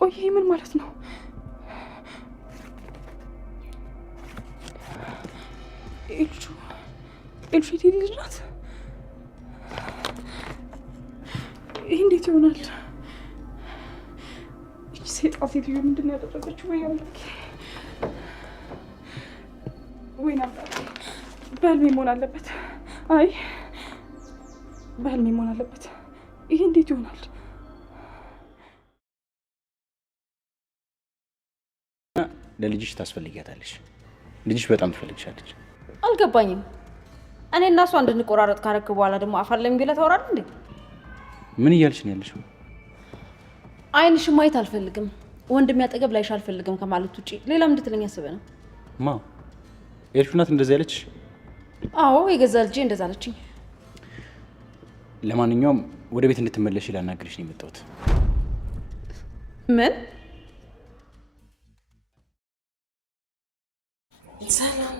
ቆይ ምን ማለት ነው? ኤልሹ የቴዲ ልጅ ናት? ይህ እንዴት ይሆናል? ይቺ ሴጣን ሴትዮ ምንድን ነው ያደረገችው? ወይ አምላኬ፣ ወይ አምላኬ፣ በህልሜ መሆን አለበት። አይ በህልሜ መሆን አለበት። ይህ እንዴት ይሆናል? ለልጅሽ ታስፈልጊያታለሽ። ልጅሽ በጣም ትፈልግሻለች። አልገባኝም። እኔ እና እሷ እንድንቆራረጥ ካረክ በኋላ ደግሞ አፋለኝ ቢለ ታወራለህ እንዴ? ምን እያልሽ ነው ያለሽው? አይንሽ ማየት አልፈልግም፣ ወንድም ያጠገብ ላይሽ አልፈልግም ከማለት ውጪ ሌላ ምን እንድትለኝ አስበህ ነው? ማ ኤልሹ ናት እንደዛ ያለች? አዎ የገዛ ልጄ እንደዛ አለችኝ። ለማንኛውም ወደ ቤት እንድትመለሽ ላናግርሽ ነው የመጣሁት። ምን? ሰላም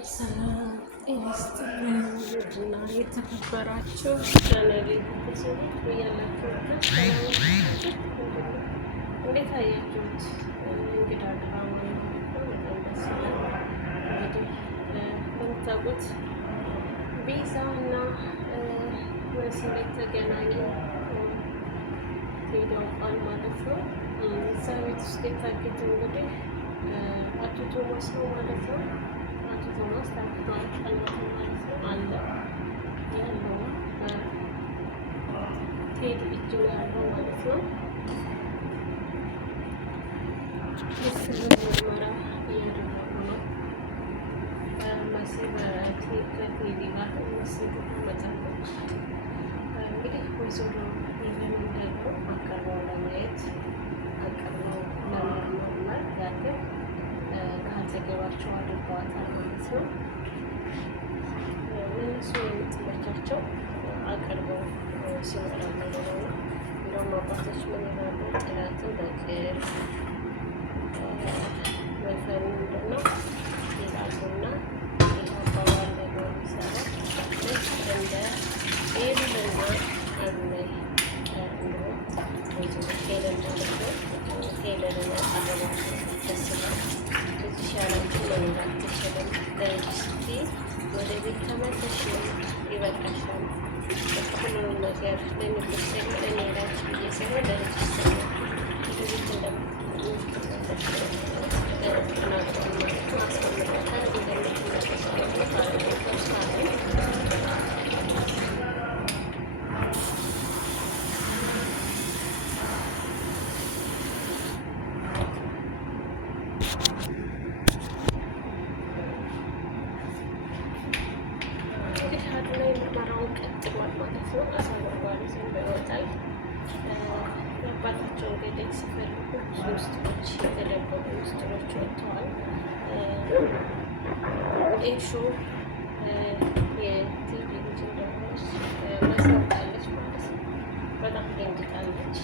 እና የተከበራችሁ ቻናሌ ቤተሰቦች ያላችሁበት እንዴት አያችሁት? እንግዳ ድራማ በጣም ደስ ይላል። እንግዲህ እንደምታውቁት ቤዛ እና መሲ ተገናኙ። ሄደው ቃል ማለት ነው። እዛ ቤት ውስጥ የታገቱ እንግዲህ አቶ ቶማስ ነው ማለት ነው። አቶ ቶማስ ታግቷል ማለት ነው አለ ያለው ቴዲ እጅ ነው ያለው ማለት ነው። ምርመራ እያደረጉ ነው። መሲ ከቴዲ ጋር መሲ ትመጣለች። እንግዲህ ወይዘሮ ይህንን ደግሞ አቀርበው ለማየት አቀርበው ለመመርመር ያክል ካጠገባቸው አድርገዋታል ማለት ነው። እነሱ የምትመቻቸው አቅርበው ሲመራመሩ ነው። እንደውም አባቶች ምን ይላሉ? ጥላትን በቅል መፈሩ ምንድነው ይላሉና ይህ አባባል ደግሞ የሚሰራ ልክ እንደ ኤልና አብነይ እንዲሁም ወይዘሮ ሄለን ማለት ነው። ሄለንና አበባቸው ደስ ይላል። እዚህ ያላችሁ መኖር አትችልም። ለጅስቲ ወደ ቤት ተመለሽ፣ ይበቃሻል። ሁሉንም ነገር ለንጉስ ለኔራች ብዬ ሲሆን ለጅስቲ ወደ ቤት እንደምትመለሽ ተናግሯል ማለት ነው። አስቀምጧታል። እንደምትመለስ ባለቤቶች የአባታቸውን ገዳይ ሲፈልጉ ብዙ ምስጢሮች የተደበቁ ምስጢሮች ወጥተዋል። ኤልሹ የቲቪ ልጅ እንደሆነች መስታወቃለች ማለት ነው። በጣም ደንግጣለች።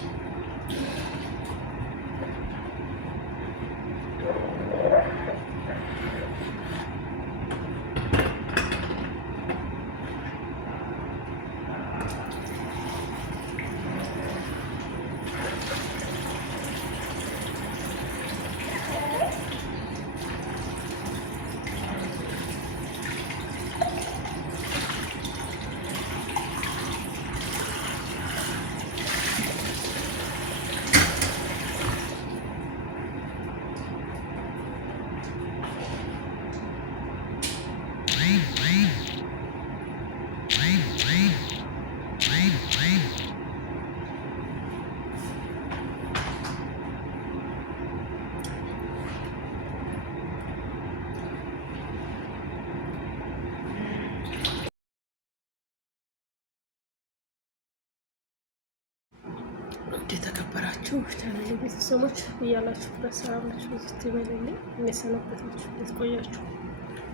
የተከበራችሁ ቻናሌ ቤተሰቦች እያላችሁበት ሰላማችሁ ብዙ ይበልልኝ። እንደሰነበታችሁ ቆያችሁ?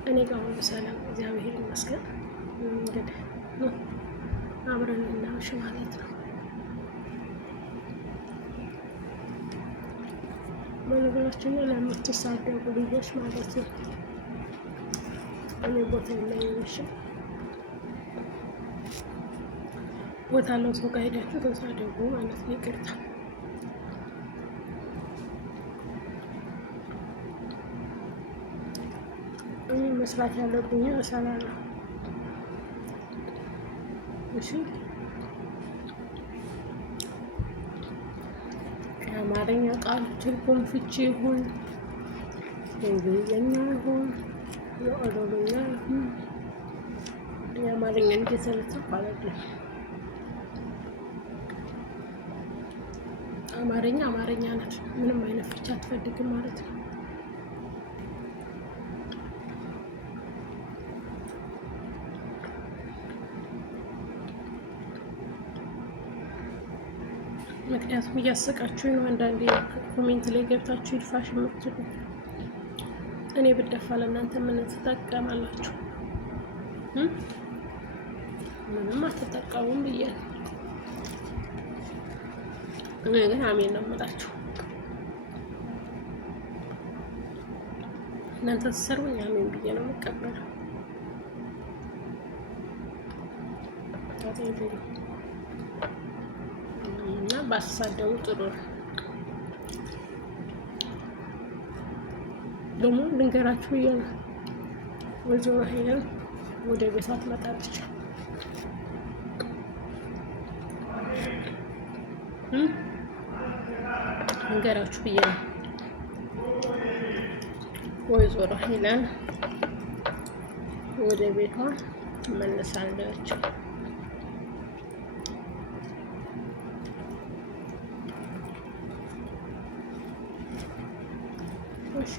እኔ ጋር ሁሉ ሰላም እግዚአብሔር ይመስገን። እንግዲህ አብረን እናምሽ ማለት ነው። በነገራችን ላይ ለምትሳደቡ ልጆች ማለት ነው እኔ ቦታ የለኝም። ቦታ አለው ሰው ጋር ሄዳችሁ ተሳደቡ ማለት ነው። ይቅርታ መስራት ያለብኝ እሰራለሁ። እሺ የአማርኛ ቃል ትርጉም ፍቺ ይሁን የእንግሊዝኛ ይሁን የኦሮምኛ ይሁን የአማርኛ እየተረተኩ አይደለም። አማርኛ ናት። ምንም አይነት ፍቺ አትፈልግም ማለት ነው። ምክንያቱም እያሰቃችሁ ነው። አንዳንዴ ኮሜንት ላይ ገብታችሁ ይድፋሽ የምትሉ እኔ ብደፋ ለእናንተ ምን ትጠቀማላችሁ? ምንም አትጠቀሙም ብያለሁ። እኔ ግን አሜን ነው የምላችሁ። እናንተ ተሰርቡኝ አሜን ብዬ ነው የምቀበለው። እና ባሳደው ጥሩ ነው። ደግሞ ልንገራችሁ ብዬ ነው ወይዘሮ ሄለን ወደ ቤቷ ትመጣለች። ልንገራችሁ ብዬ ነው ወይዘሮ ሄለን ወደ ቤቷ ትመለሳለች። እሺ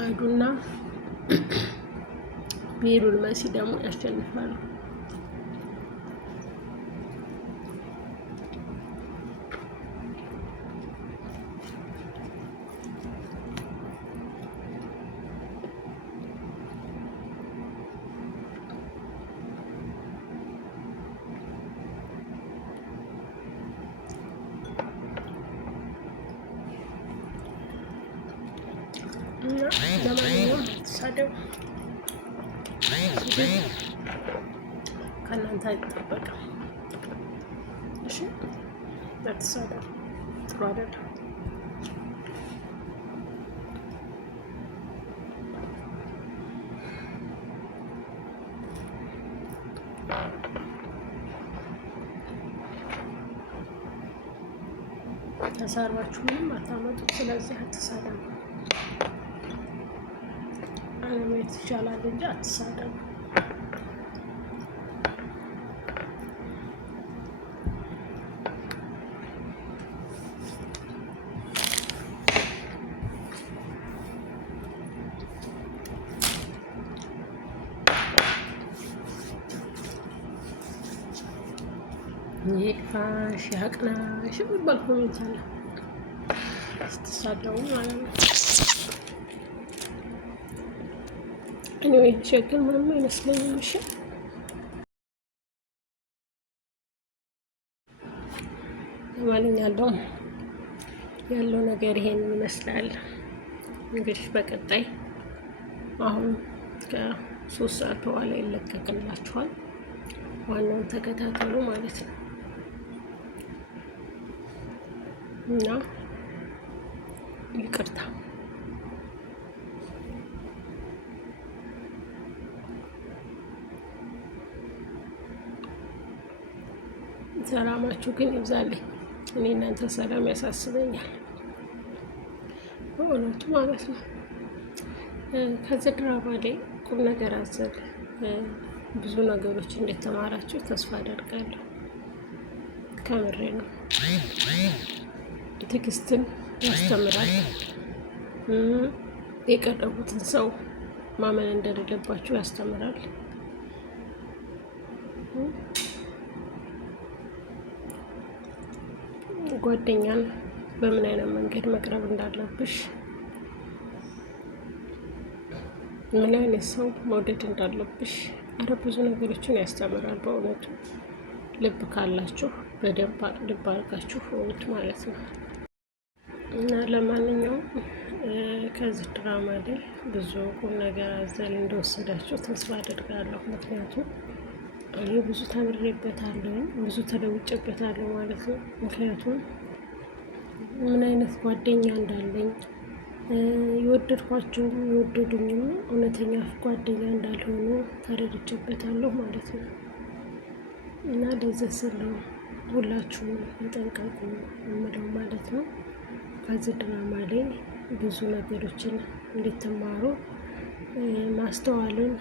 አይዱና ቢሩል መሲ ደግሞ ያሸንፋሉ። ለማንኛውም ተሳደቡ፣ ከእናንተ አይጠበቅም። እሺ አትሳደቡ፣ ጥሩ አይደለም። ተሳርባችሁ ምንም አታመጡት። ስለዚህ አትሳደቡ። አለማየት ይቻላል እንጂ አትሳደቡ። ይድፋሽ ያቅናሽ የሚባል ኮሜንት አለ ስትሳደቡ ማለት ነው። እኔ ወይ ሸክል ምንም አይመስለኝም። እሺ ለማንኛውም ያለው ነገር ይሄንን ይመስላል። እንግዲህ በቀጣይ አሁን ከ3 ሰዓት በኋላ ይለቀቅላችኋል። ዋናውን ተከታተሉ ማለት ነው እና ይቅርታ ሰላማችሁ ግን ይብዛልኝ። እኔ እናንተ ሰላም ያሳስበኛል በእውነቱ ማለት ነው። ከዚህ ድራማ ላይ ቁም ነገር አዘል ብዙ ነገሮች እንደተማራችሁ ተስፋ አደርጋለሁ። ከምሬ ነው። ትዕግስትን ያስተምራል። የቀረቡትን ሰው ማመን እንደሌለባችሁ ያስተምራል። ጓደኛን በምን አይነት መንገድ መቅረብ እንዳለብሽ፣ ምን አይነት ሰው መውደድ እንዳለብሽ፣ አረ ብዙ ነገሮችን ያስተምራል። በእውነቱ ልብ ካላችሁ በደንብ ልብ አድርጋችሁ እውነት ማለት ነው። እና ለማንኛውም ከዚህ ድራማ ላይ ብዙ ቁም ነገር አዘል እንደወሰዳችሁ ተስፋ አደርጋለሁ። ምክንያቱም እኔ ብዙ ተምሬበታለሁ፣ ብዙ ተለውጬበታለሁ ማለት ነው። ምክንያቱም ምን አይነት ጓደኛ እንዳለኝ የወደድኳቸውም የወደዱኝም እውነተኛ ጓደኛ እንዳልሆኑ ተረድቼበታለሁ ማለት ነው። እና ለዚህ ስል ነው ሁላችሁም ተጠንቀቁ የምለው ማለት ነው። ከዚህ ድራማ ላይ ብዙ ነገሮችን እንድትማሩ ማስተዋልን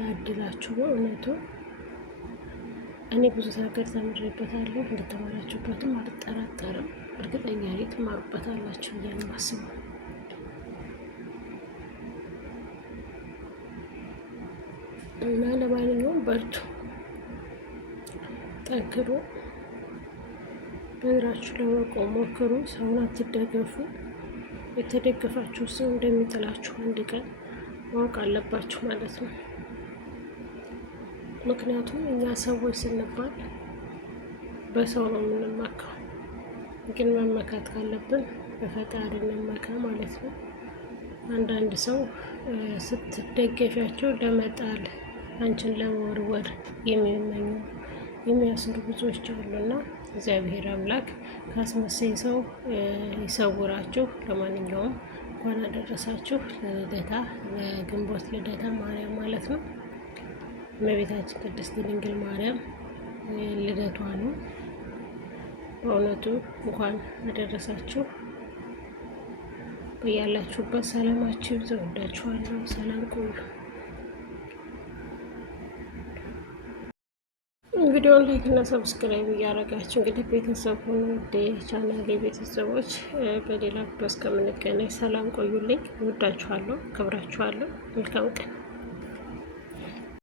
ያድላችሁ። በእውነቱ እኔ ብዙ ነገር ተምሬበታለሁ። እንደተማራችሁበትም አልጠራጠርም። እርግጠኛ ነኝ ትማሩበታላችሁ ብዬ ነው የማስበው። እና ለማንኛውም በርቱ፣ ጠንክሩ፣ በእግራችሁ ለመቆም ሞክሩ። ሰውን አትደገፉ። የተደገፋችሁ ሰው እንደሚጥላችሁ አንድ ቀን ማወቅ አለባችሁ ማለት ነው። ምክንያቱም እኛ ሰዎች ስንባል በሰው ነው የምንመካው፣ ግን መመካት ካለብን በፈጣሪ እንመካ ማለት ነው። አንዳንድ ሰው ስትደገፊያቸው ለመጣል አንቺን ለመወርወር የሚመኙ የሚያስሩ ብዙዎች አሉና እግዚአብሔር አምላክ ካስመሳይ ሰው ይሰውራችሁ። ለማንኛውም እንኳን አደረሳችሁ ለልደታ ለግንቦት ልደታ ማርያም ማለት ነው። እመቤታችን ቅድስት ድንግል ማርያም ልደቷ ነው። በእውነቱ እንኳን አደረሳችሁ። በያላችሁበት ሰላማችሁ ይብዛ። እወዳችኋለሁ። ሰላም ቆዩ። ቪዲዮውን ላይክ እና ሰብስክራይብ እያደረጋችሁ እንግዲህ ቤተሰብ ሆኑ። ቻናሌ ቤተሰቦች በሌላ ቪዲዮ እስከምንገናኝ ሰላም ቆዩልኝ። እወዳችኋለሁ፣ ክብራችኋለሁ። መልካም ቀን